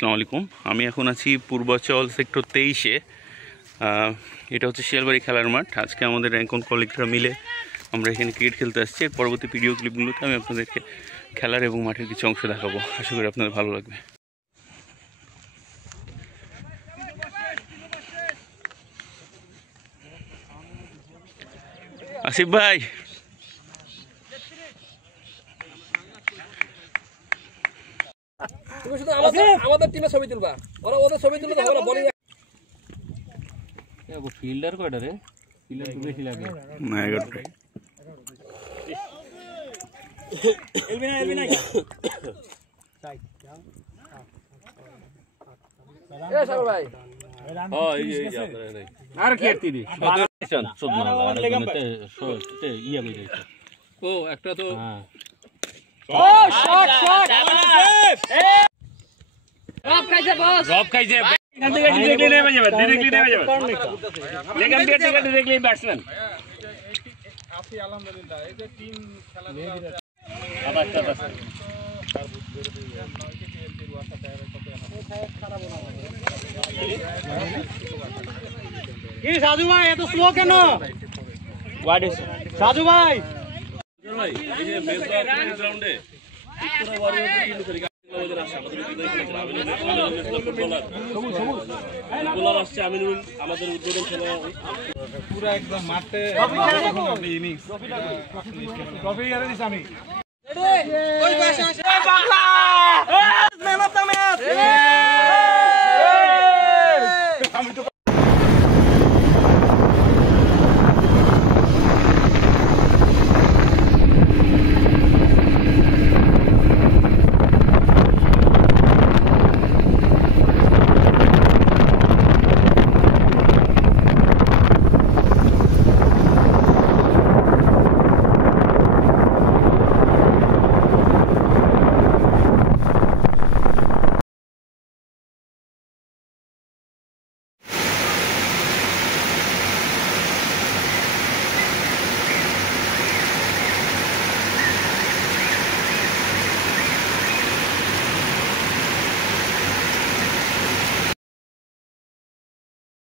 আসসালামু আলাইকুম। আমি এখন আছি পূর্বাচল সেক্টর 23-এ। এটা হচ্ছে শিয়ালবাড়ি খেলার মাঠ। আজকে আমাদের র্যাঙ্কন কলিগরা মিলে আমরা এখানে ক্রিকেট খেলতে আসছি। পরবর্তী ভিডিও ক্লিপগুলোতে আমি আপনাদেরকে খেলার এবং মাঠের কিছু অংশ দেখাবো। আশা করি আপনাদের ভালো লাগবে। আসিফ ভাই, তুমি শুধু আমাদের টিমে ছবি তুলবা, ওরা ওদের ছবি তুললে হবে না। বলিং ফিল্ডার কয়টা রে? ফিল্ডার তো বেশি লাগে না 11টা। এলবি না এ সাগর ভাই, আর কি আরতি দি 14 না ইয়া লই যাইছে। ও একটা তো ও শট রব খাইছে এখান থেকে ডিরেক্টলি নেমে যাবে লেগ আম্পায়ার থেকে ডিরেক্টলি ব্যাটসম্যান। আপনি আলহামদুলিল্লাহ এই যে টিম খেলা আবার চাটা কি সাজু ভাই এত স্লো কেন? হোয়াট ইজ সাজু ভাই ভাই এই যে বেসবল গ্রাউন্ডে পুরো ওয়ারিয়র টিম করে আমাদের আসছে, আমাদের ফুটবলার আসছে আমিনুল, আমাদের উদ্বোধন খেলা পুরো একদম মাঠে ইনিংস ট্রফি এনে দিছি আমি। ওই পাশে বাংলা